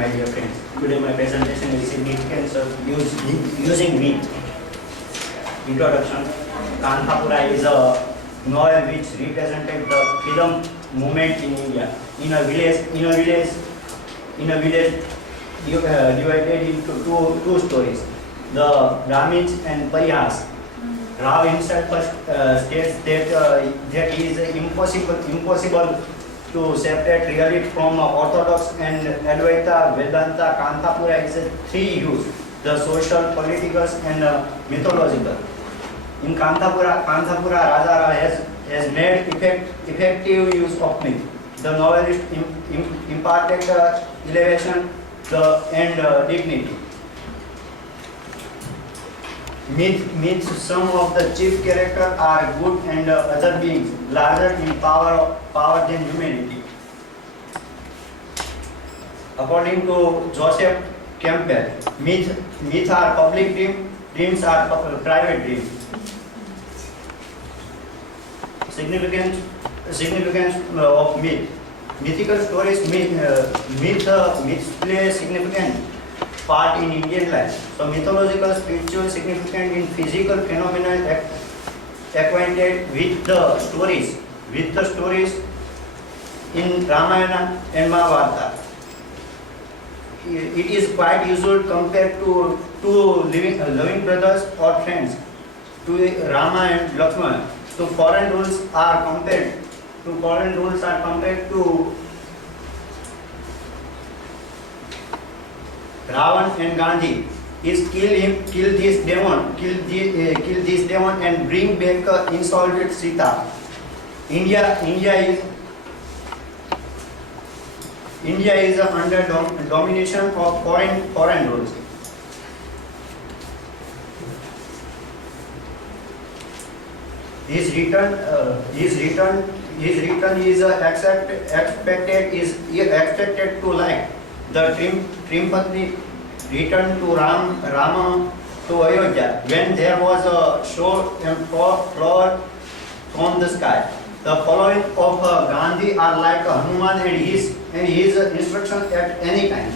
my dear friends. Today my presentation is significance of using meat. Introduction. Kanthapura is a novel which represented the freedom movement in India. In a village divided into two stories. The Brahmins and Parihas. Rao himself states that it is impossible to separate reality from Orthodox and Advaita Vedanta. Kanthapura is three views: the social, political, and mythological. In Kanthapura, Raja has made effective use of myth. The novelist imparted elevation and dignity. Myths, some of the chief characters are good and other beings larger in power than humanity. According to Joseph Campbell, myths are public dreams are private dreams. Significance of myth. Mythical stories, myths play a significant part in Indian life. So mythological, spiritual significance in physical phenomena acquainted with the stories in Ramayana and Mahabharata. It is quite usual compared to two loving brothers or friends, to Rama and Lakshmana. So foreign rules are compared to Ravan and Gandhi. Is kill this demon and bring back insulted Sita. India is under domination of foreign rules. His return is expected to like the Trimpatni returned to Rama to Ayodhya when there was a show and flower from the sky. The following of Gandhi are like Hanuman and his instruction at any time.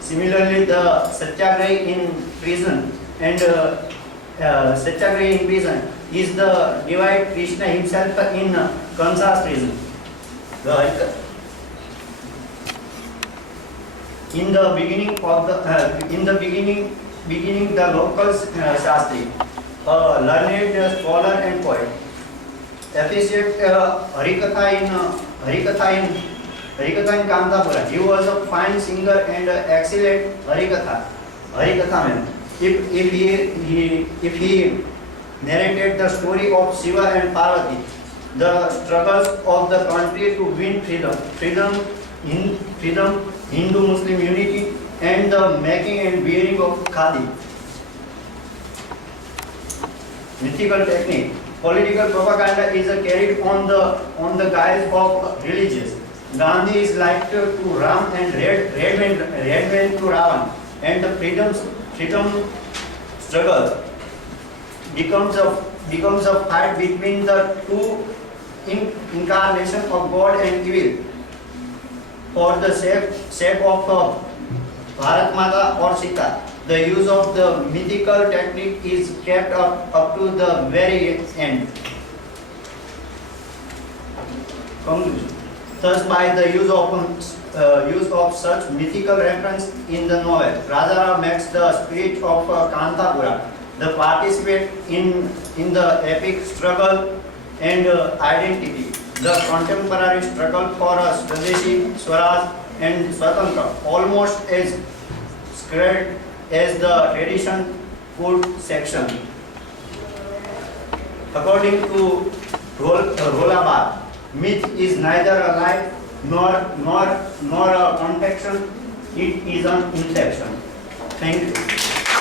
Similarly, the Satyagrahi in prison is the divine Krishna himself in Kansa's prison. In the beginning, the local Shastri, a learned scholar and poet, appreciate Harikatha in Kanthapura. He was a fine singer and excellent Harikatha man. If he narrated the story of Shiva and Parvati, the struggles of the country to win freedom, Hindu-Muslim unity, and the making and wearing of khadi. Mythical technique. Political propaganda is carried on the guise of religious. Gandhi is likened to Ram and Red Man to Ravan, and the freedom struggle becomes a fight between the two incarnations of God and evil. For the sake of Bharat Mata or Sita, the use of the mythical technique is kept up to the very end. Conclusion. Thus, by the use of such mythical reference in the novel, Rajaram makes the spirit of Kanthapura the participate in the epic struggle and identity. The contemporary struggle for Swadeshi, Swaraj and Swatantra, almost as sacred as the tradition food section. According to Rolaba, myth is neither a lie nor a context, it is an inception. Thank you.